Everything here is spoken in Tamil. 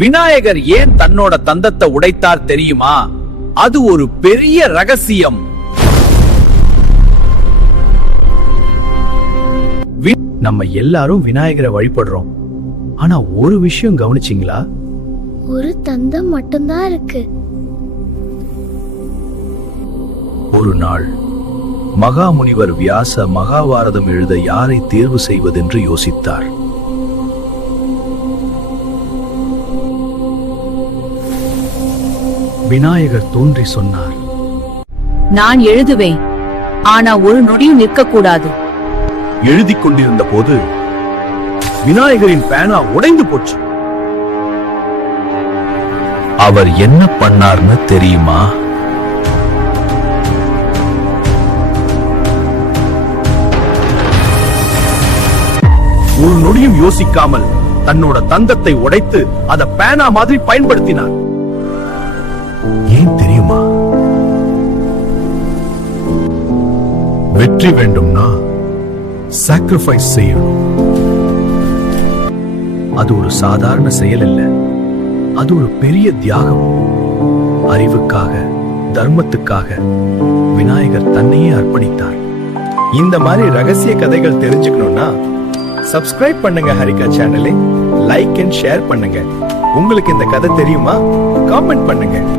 விநாயகர் ஏன் தன்னோட தந்தத்தை உடைத்தார் தெரியுமா? அது ஒரு பெரிய ரகசியம். நம்ம எல்லாரும் விநாயகரை வழிபடுறோம். ஆனா ஒரு விஷயம் கவனிச்சீங்களா? ஒரு தந்தம் மட்டும்தான் இருக்கு. ஒரு நாள் மகாமுனிவர் வியாச மகாபாரதம் எழுத யாரை தேர்வு செய்வதென்று யோசித்தார். விநாயகர் தோன்றி சொன்னார், நான் எழுதுவேன், ஆனா ஒரு நொடியும் நிற்கக்கூடாது. எழுதிக் கொண்டிருந்த போது விநாயகரின் பேனா உடைந்து போச்சு. அவர் என்ன பண்ணார்னு தெரியுமா? ஒரு நொடியும் யோசிக்காமல் தன்னோட தந்தத்தை உடைத்து அத பேனா மாதிரி பயன்படுத்தினார். ஏன் தெரியுமா? வெற்றி வேண்டும்னா சாக்ரிஃபைஸ் செய்யணும். அது ஒரு சாதாரண செயல் இல்ல, அது ஒரு பெரிய தியாகம். அறிவுக்காக, தர்மத்துக்காக விநாயகர் தன்னையே அர்ப்பணித்தார். இந்த மாதிரி ரகசிய கதைகள் தெரிஞ்சுக்கணும்னா சப்ஸ்கிரைப் பண்ணுங்க ஹரிகா சேனலை, லைக் அண்ட் ஷேர் பண்ணுங்க. உங்களுக்கு இந்த கதை தெரியுமா? காமெண்ட் பண்ணுங்க.